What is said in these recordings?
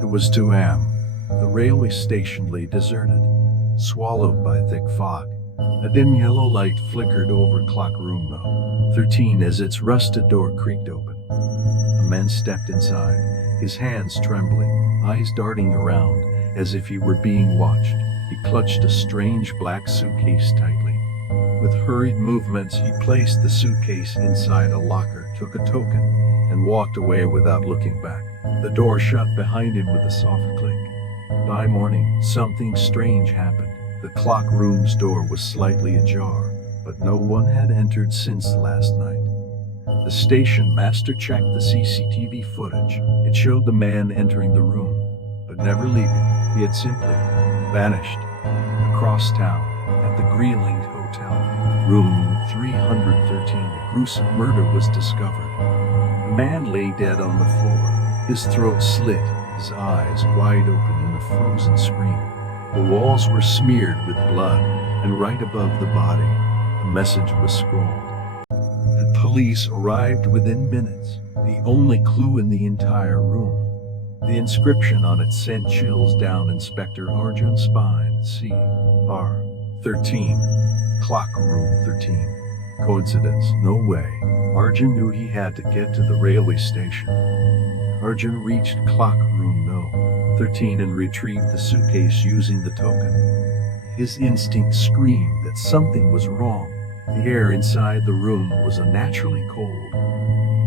It was 2 a.m. The railway station lay deserted, swallowed by thick fog. A dim yellow light flickered over clock room No. 13 as its rusted door creaked open. A man stepped inside, his hands trembling, eyes darting around as if he were being watched. He clutched a strange black suitcase tightly. With hurried movements, he placed the suitcase inside a locker, took a token, and walked away without looking back. The door shut behind him with a soft click. By morning, something strange happened. The clock room's door was slightly ajar, but no one had entered since last night. The station master checked the CCTV footage. It showed the man entering the room, but never leaving. He had simply vanished. Across town, at the Greenland Hotel, room 313, a gruesome murder was discovered. A man lay dead on the floor, his throat slit, his eyes wide open in a frozen scream. The walls were smeared with blood, and right above the body, a message was scrawled. The police arrived within minutes, the only clue in the entire room. The inscription on it sent chills down Inspector Arjun's spine. C.R. 13. Clock room 13. Coincidence? No way. Arjun knew he had to get to the railway station. Arjun reached clock room No. 13 and retrieved the suitcase using the token. His instinct screamed that something was wrong. The air inside the room was unnaturally cold.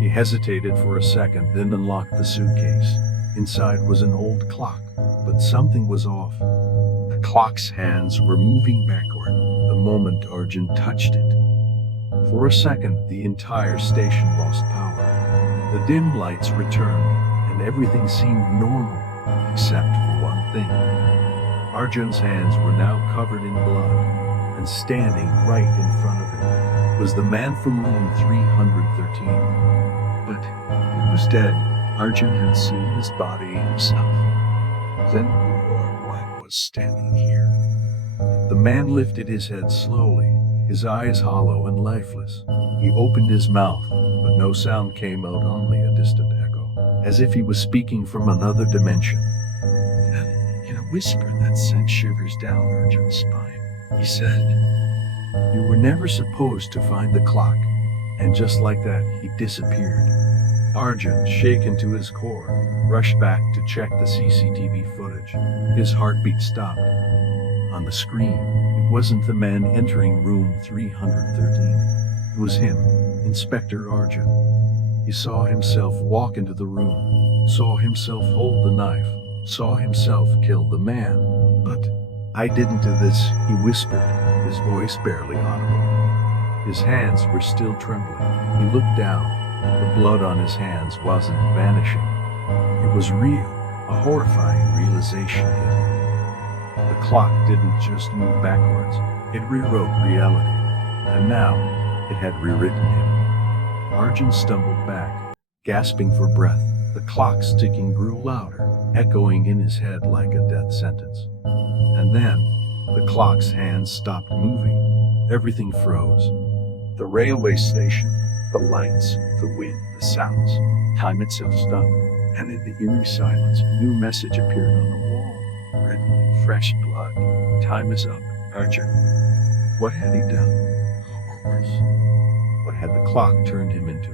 He hesitated for a second, then unlocked the suitcase. Inside was an old clock, but something was off. The clock's hands were moving backward the moment Arjun touched it. For a second, the entire station lost power. The dim lights returned, and everything seemed normal, except for one thing. Arjun's hands were now covered in blood, and standing right in front of him was the man from room 313. But he was dead. Arjun had seen his body himself. Then who or what was standing here? The man lifted his head slowly, his eyes hollow and lifeless. He opened his mouth, but no sound came out, only a distant echo, as if he was speaking from another dimension. Then, in a whisper that sent shivers down Arjun's spine, he said, "You were never supposed to find the clock." And just like that, he disappeared. Arjun, shaken to his core, rushed back to check the CCTV footage. His heartbeat stopped. On the screen, it wasn't the man entering room 313. It was him, Inspector Arjun. He saw himself walk into the room, saw himself hold the knife, saw himself kill the man. "But I didn't do this," he whispered, his voice barely audible. His hands were still trembling. He looked down. The blood on his hands wasn't vanishing. It was real. A horrifying realization hit him. The clock didn't just move backwards. It rewrote reality. And now, it had rewritten him. Arjun stumbled back, gasping for breath. The clock's ticking grew louder, echoing in his head like a death sentence. And then, the clock's hands stopped moving. Everything froze. The railway station, the lights, the wind, the sounds. Time itself stopped, and in the eerie silence, a new message appeared on the wall, written in fresh blood. "Time is up, Arjun." What had he done? Or worse, what had the clock turned him into?